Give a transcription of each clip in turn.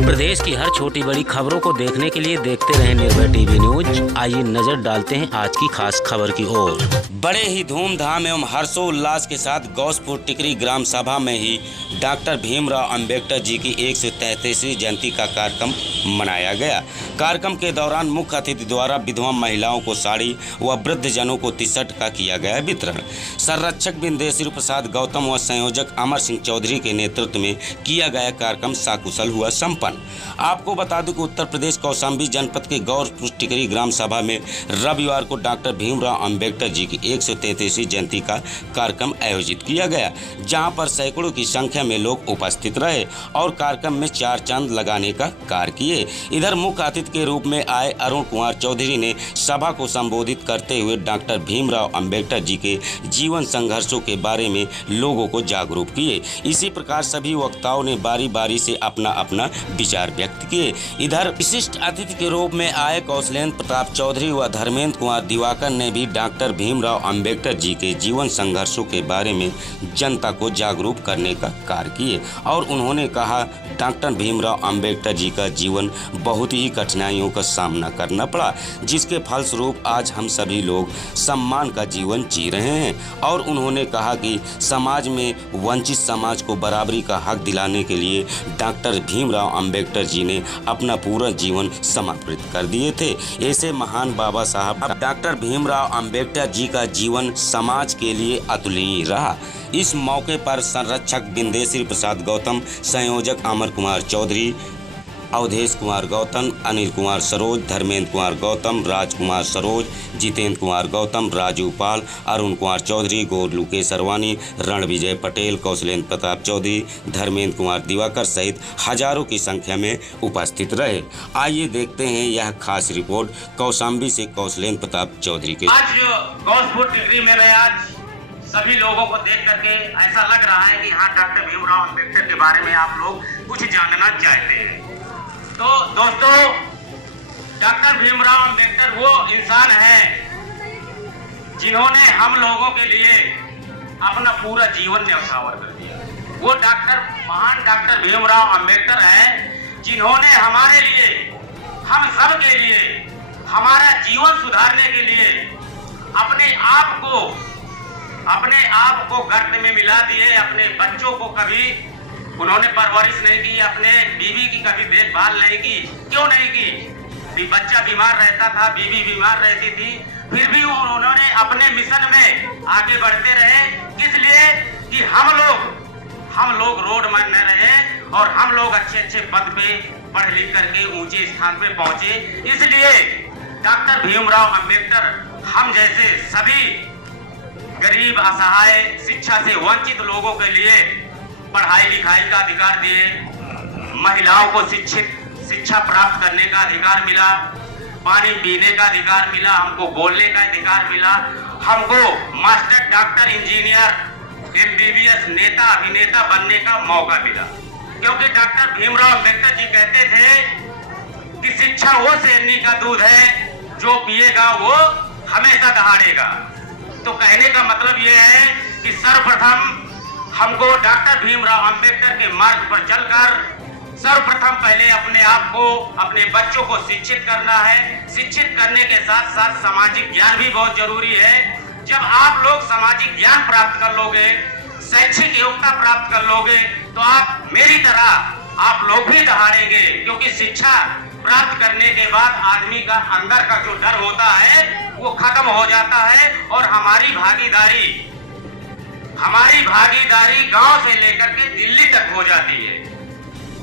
प्रदेश की हर छोटी बड़ी खबरों को देखने के लिए देखते रहें निर्भय टीवी न्यूज। आइए नजर डालते हैं आज की खास खबर की ओर। बड़े ही धूमधाम एवं हर्षोल्लास के साथ गौसपुर टिकरी ग्राम सभा में ही डॉक्टर भीमराव अंबेडकर जी की 133वीं जयंती का कार्यक्रम मनाया गया। कार्यक्रम के दौरान मुख्य अतिथि द्वारा विधवा महिलाओं को साड़ी व वृद्ध जनों को टी शर्ट का किया गया वितरण। संरक्षक बिंदेश्वर प्रसाद गौतम व संयोजक अमर सिंह चौधरी के नेतृत्व में किया गया कार्यक्रम सकुशल हुआ संपन्न। आपको बता दूं कि उत्तर प्रदेश कौशाम्बी जनपद के गौसपुर टिकरी ग्राम सभा में रविवार को डॉक्टर भीमराव अंबेडकर जी की 133वीं जयंती का कार्यक्रम आयोजित किया गया, जहां पर सैकड़ों की संख्या में लोग उपस्थित रहे और कार्यक्रम में चार चांद लगाने का कार्य किए। इधर मुख्य अतिथि के रूप में आए अरुण कुमार चौधरी ने सभा को संबोधित करते हुए डॉक्टर भीमराव अंबेडकर जी के जीवन संघर्षों के बारे में लोगों को जागरूक किए। इसी प्रकार सभी वक्ताओं ने बारी बारी से अपना अपना विचार व्यक्त किए। इधर विशिष्ट अतिथि के रूप में आए कौशलेंद्र प्रताप चौधरी व धर्मेंद्र कुमार दिवाकर ने भी डॉक्टर भीमराव अंबेडकर जी के जीवन संघर्षों के बारे में जनता को जागरूक करने का कार्य किए और उन्होंने कहा डॉक्टर भीमराव अंबेडकर जी का जीवन बहुत ही कठिनाइयों का सामना करना पड़ा, जिसके फलस्वरूप आज हम सभी लोग सम्मान का जीवन जी रहे हैं। और उन्होंने कहा कि समाज में वंचित समाज को बराबरी का हक दिलाने के लिए डॉक्टर भीमराव अंबेडकर जी ने अपना पूरा जीवन समर्पित कर दिए थे। ऐसे महान बाबा साहब डॉक्टर भीमराव अंबेडकर जी का जीवन समाज के लिए अतुलनीय रहा। इस मौके पर संरक्षक बिंदेश्वर प्रसाद गौतम, संयोजक अमर कुमार चौधरी, अवधेश कुमार गौतम, अनिल कुमार सरोज, धर्मेंद्र कुमार गौतम, राजकुमार सरोज, जितेंद्र कुमार गौतम, राजू पाल, अरुण कुमार चौधरी, गोलू केसरवानी, रणविजय पटेल, कौशलेंद्र प्रताप चौधरी, धर्मेंद्र कुमार दिवाकर सहित हजारों की संख्या में उपस्थित रहे। आइए देखते हैं यह खास रिपोर्ट कौशाम्बी से कौशलेंद्र प्रताप चौधरी के। आज गौसपुर टिकरी में मैं आज सभी लोगों को देख करके ऐसा लग रहा है कि हाँ, डॉक्टर भीमराव अंबेडकर के बारे में आप लोग कुछ जानना चाहते हैं। तो दोस्तों, डॉक्टर भीमराव अंबेडकर वो इंसान हैं जिन्होंने हम लोगों के लिए अपना पूरा जीवन न्यौछावर कर दिया। वो महान डॉक्टर भीमराव अंबेडकर हैं जिन्होंने हमारे लिए, हम सब के लिए, हमारा जीवन सुधारने के लिए अपने आप को गर्त में मिला दिए। अपने बच्चों को कभी उन्होंने परवरिश नहीं की, अपने बीवी की कभी देखभाल नहीं की। क्यों नहीं की? बच्चा बीमार रहता था, बीवी बीमार रहती थी, फिर भी उन्होंने अपने मिशन में आगे बढ़ते रहे। किस लिए? कि हम लोग रोड में न रहे और हम लोग अच्छे पद पे पढ़ लिख करके ऊंचे स्थान पे पहुंचे। इसलिए डॉक्टर भीमराव अंबेडकर हम जैसे सभी गरीब, असहाय, शिक्षा से वंचित लोगों के लिए पढ़ाई लिखाई का अधिकार दिए, महिलाओं को शिक्षा प्राप्त करने का अधिकार मिला, पानी पीने का अधिकार मिला, हमको बोलने का अधिकार मिला, हमको मास्टर, डॉक्टर, इंजीनियर, MBBS, नेता, अभिनेता बनने का मौका मिला। क्योंकि डॉक्टर भीमराव अंबेडकर जी कहते थे कि शिक्षा वो शेरनी का दूध है जो पिएगा वो हमेशा दहाड़ेगा। तो कहने का मतलब ये है कि सर्वप्रथम हमको डॉक्टर भीमराव अंबेडकर के मार्ग पर चलकर सर्वप्रथम पहले अपने आप को, अपने बच्चों को शिक्षित करना है। शिक्षित करने के साथ साथ सामाजिक ज्ञान भी बहुत जरूरी है। जब आप लोग सामाजिक ज्ञान प्राप्त कर लोगे, शैक्षिक योग्यता प्राप्त कर लोगे, तो आप मेरी तरह आप लोग भी दहाड़ेंगे। क्योंकि शिक्षा प्राप्त करने के बाद आदमी का अंदर का जो डर होता है वो खत्म हो जाता है और हमारी भागीदारी गांव से लेकर के दिल्ली तक हो जाती है।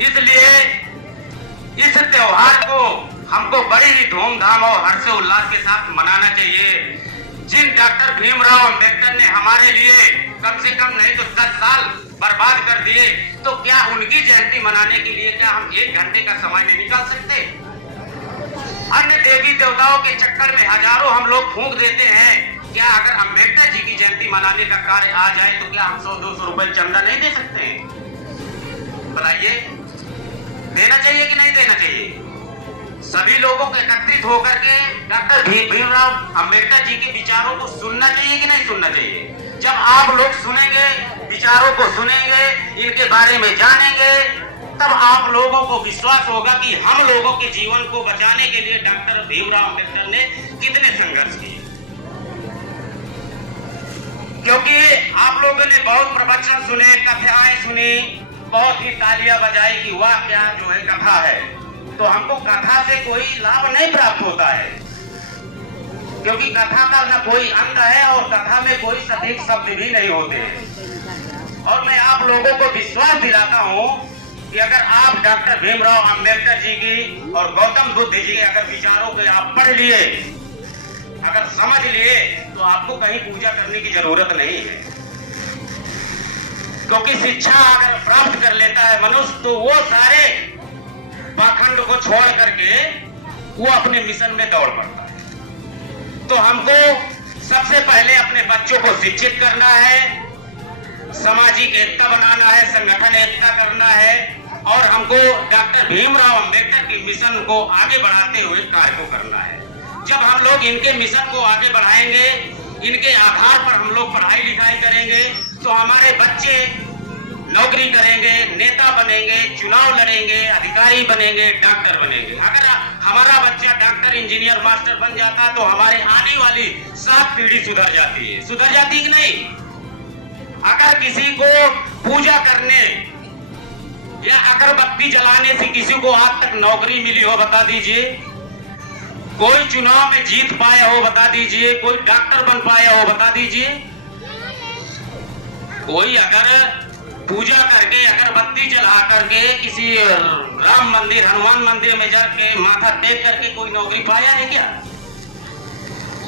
इसलिए इस त्योहार को हमको बड़े ही धूमधाम और हर्षोल्लास के साथ मनाना चाहिए। जिन डॉक्टर भीमराव अंबेडकर ने हमारे लिए कम से कम नहीं तो 10 साल बर्बाद कर दिए, तो क्या उनकी जयंती मनाने के लिए क्या हम 1 घंटे का समय नहीं निकाल सकते? अन्य देवी देवताओं के चक्कर में हजारों हम लोग फूंक देते हैं। क्या अगर अंबेडकर जी की जयंती मनाने का कार्य आ जाए तो क्या हम 100-200 रुपए चंदा नहीं दे सकते हैं? बताइए, देना चाहिए कि नहीं देना चाहिए? सभी लोगों को एकत्रित होकर के डॉक्टर भीमराव अंबेडकर जी के विचारों को सुनना चाहिए कि नहीं सुनना चाहिए? जब आप लोग सुनेंगे, विचारों को सुनेंगे, इनके बारे में जानेंगे, तब आप लोगों को विश्वास होगा कि हम लोगों के जीवन को बचाने के लिए डॉक्टर भीमराव अंबेडकर ने कितने संघर्ष किए। क्योंकि आप लोगों ने बहुत प्रवचन सुने, कथाएं सुनी, बहुत ही तालियां बजाई कि वाह क्या जो है कथा है। तो हमको कथा से कोई लाभ नहीं प्राप्त होता है, क्योंकि कथा का न कोई अंत है और कथा में कोई सटीक शब्द भी नहीं होते। और मैं आप लोगों को विश्वास दिलाता हूं कि अगर आप डॉक्टर भीमराव अंबेडकर जी की और गौतम बुद्ध जी के अगर विचारों को आप पढ़ लिए, अगर समझ लिए, तो आपको कहीं पूजा करने की जरूरत नहीं है। क्योंकि शिक्षा अगर प्राप्त कर लेता है मनुष्य, तो वो सारे पाखंड को छोड़ करके वो अपने मिशन में दौड़ पड़ता है। तो हमको सबसे पहले अपने बच्चों को शिक्षित करना है, सामाजिक एकता बनाना है, संगठन एकता करना है, और हमको डॉक्टर भीमराव अंबेडकर के मिशन को आगे बढ़ाते हुए कार्य को करना है। जब हम लोग इनके मिशन को आगे बढ़ाएंगे, इनके आधार पर हम लोग पढ़ाई लिखाई करेंगे, तो हमारे बच्चे नौकरी करेंगे, नेता बनेंगे, चुनाव लड़ेंगे, अधिकारी बनेंगे, डॉक्टर बनेंगे। अगर हमारा बच्चा डॉक्टर, इंजीनियर, मास्टर बन जाता तो हमारे आने वाली 7 पीढ़ी सुधर जाती है। सुधर जाती कि नहीं? अगर किसी को पूजा करने या अगरबत्ती जलाने से किसी को आज तक नौकरी मिली हो, बता दीजिए। कोई चुनाव में जीत पाया हो, बता दीजिए। कोई डॉक्टर बन पाया हो, बता दीजिए। कोई अगर पूजा करके, अगरबत्ती जला करके किसी राम मंदिर, हनुमान मंदिर में जाके माथा टेक करके कोई नौकरी पाया है क्या?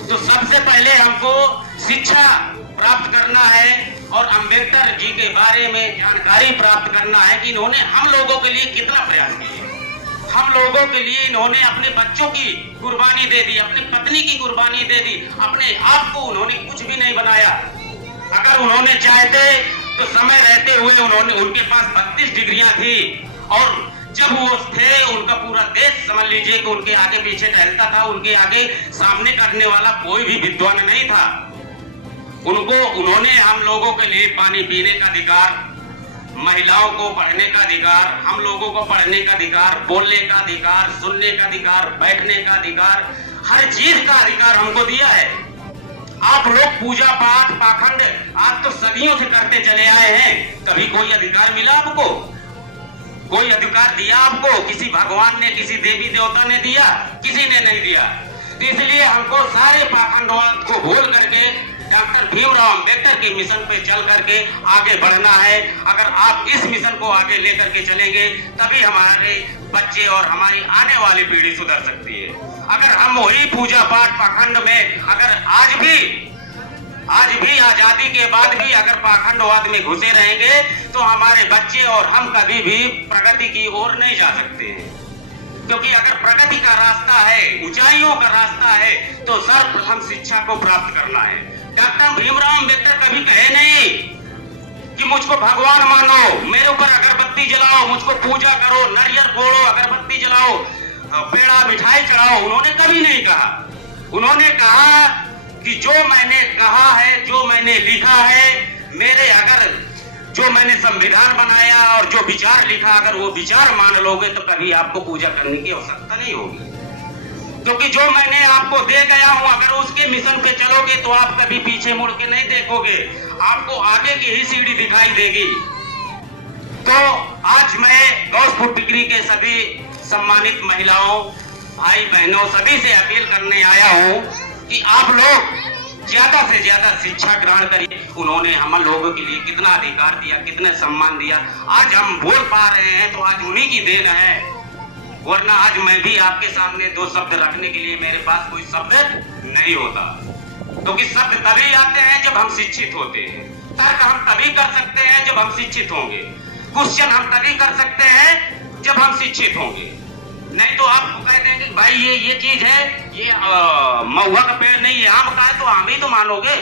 तो सबसे पहले हमको शिक्षा प्राप्त करना है और अंबेडकर जी के बारे में जानकारी प्राप्त करना है कि इन्होंने हम लोगों के लिए कितना प्रयास किया। हम लोगों के लिए इन्होंने अपने बच्चों की कुर्बानी दे दी, अपनी पत्नी की कुर्बानी दे दी, अपने आप को उन्होंने कुछ भी नहीं बनाया। अगर उन्होंने चाहते तो समय रहते हुए उनके पास 32 डिग्रियां थी, और जब वो थे उनका पूरा देश समझ लीजिए कि उनके आगे पीछे टहलता था। उनके आगे सामने करने वाला कोई भी विद्वान नहीं था। उन्होंने हम लोगों के लिए पानी पीने का अधिकार, महिलाओं को पढ़ने का अधिकार, हम लोगों को पढ़ने का अधिकार, बोलने का अधिकार, सुनने का अधिकार, बैठने का अधिकार, हर चीज का अधिकार हमको दिया है। आप लोग पूजा पाठ पाखंड आज तो सदियों से करते चले आए हैं, कभी कोई अधिकार मिला आपको? कोई अधिकार दिया आपको? किसी भगवान ने, किसी देवी देवता ने दिया? किसी ने नहीं दिया। तो इसलिए हमको सारे पाखंडवाद को भूल करके डॉक्टर भीमराव अंबेडकर के मिशन पे चल करके आगे बढ़ना है। अगर आप इस मिशन को आगे लेकर के चलेंगे, तभी हमारे बच्चे और हमारी आने वाली पीढ़ी सुधर सकती है। अगर हम वही पूजा पाठ पाखंड में अगर आज भी आजादी के बाद भी अगर पाखंडवाद में घुसे रहेंगे, तो हमारे बच्चे और हम कभी भी प्रगति की ओर नहीं जा सकते हैं। क्योंकि अगर प्रगति का रास्ता है, ऊंचाइयों का रास्ता है, तो सर्वप्रथम शिक्षा को प्राप्त करना है। डॉक्टर भीमराव अंबेडकर कभी कहे नहीं कि मुझको भगवान मानो, मेरे ऊपर अगरबत्ती जलाओ, मुझको पूजा करो, नारियल फोड़ो, अगरबत्ती जलाओ, पेड़ा मिठाई चढ़ाओ। उन्होंने कभी नहीं कहा। उन्होंने कहा कि जो मैंने कहा है, जो मैंने लिखा है, जो मैंने संविधान बनाया और जो विचार लिखा, अगर वो विचार मान लोगे तो कभी आपको पूजा करने की आवश्यकता नहीं होगी। क्योंकि जो मैंने आपको दे गया हूं, अगर उसके मिशन पे चलोगे तो आप कभी पीछे मुड़ के नहीं देखोगे, आपको आगे की ही सीढ़ी दिखाई देगी। तो आज मैं गौसपुर टिकरी के सभी सम्मानित महिलाओं, भाई बहनों, सभी से अपील करने आया हूं कि आप लोग ज्यादा से ज्यादा शिक्षा ग्रहण करिए। उन्होंने हम लोगों के लिए कितना अधिकार दिया, कितने सम्मान दिया। आज हम बोल पा रहे हैं तो आज उन्हीं की देन है, वरना आज मैं भी आपके सामने 2 शब्द रखने के लिए मेरे पास कोई शब्द नहीं होता। क्योंकि शब्द तभी आते हैं जब हम शिक्षित होते हैं। तर्क हम तभी कर सकते हैं जब हम शिक्षित होंगे। क्वेश्चन हम तभी कर सकते हैं जब हम शिक्षित होंगे। नहीं तो आपको कह देंगे भाई ये चीज है, ये महुआ का पेड़ नहीं, ये आम का है, तो आम ही तो मानोगे।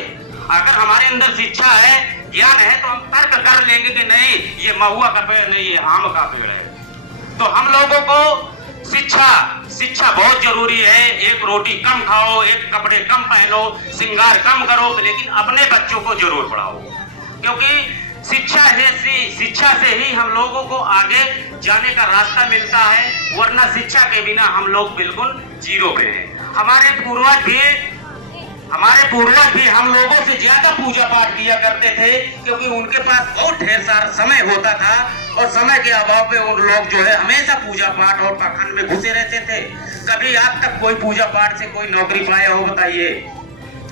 अगर हमारे अंदर शिक्षा है, ज्ञान है, तो हम तर्क कर लेंगे कि नहीं ये महुआ का पेड़ नहीं, ये आम का पेड़ है। तो हम लोगों को शिक्षा बहुत जरूरी है। एक रोटी कम खाओ, एक कपड़े कम पहनो, श्रृंगार कम करो, लेकिन अपने बच्चों को जरूर पढ़ाओ। क्योंकि शिक्षा से ही हम लोगों को आगे जाने का रास्ता मिलता है, वरना शिक्षा के बिना हम लोग बिल्कुल जीरो पे हैं। हमारे पूर्वज भी हम लोगों से ज्यादा पूजा पाठ किया करते थे, क्योंकि उनके पास बहुत ढेर सारा समय होता था और समय के अभाव पे उन लोग जो है हमेशा पूजा पाठ और पाखंड में घुसे रहते थे। कभी आज तक कोई पूजा पाठ से कोई नौकरी पाया हो बताइए?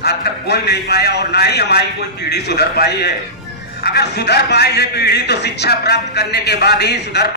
आज तक कोई नहीं पाया, और ना ही हमारी कोई पीढ़ी सुधर पाई है। अगर सुधर पाई है पीढ़ी तो शिक्षा प्राप्त करने के बाद ही सुधर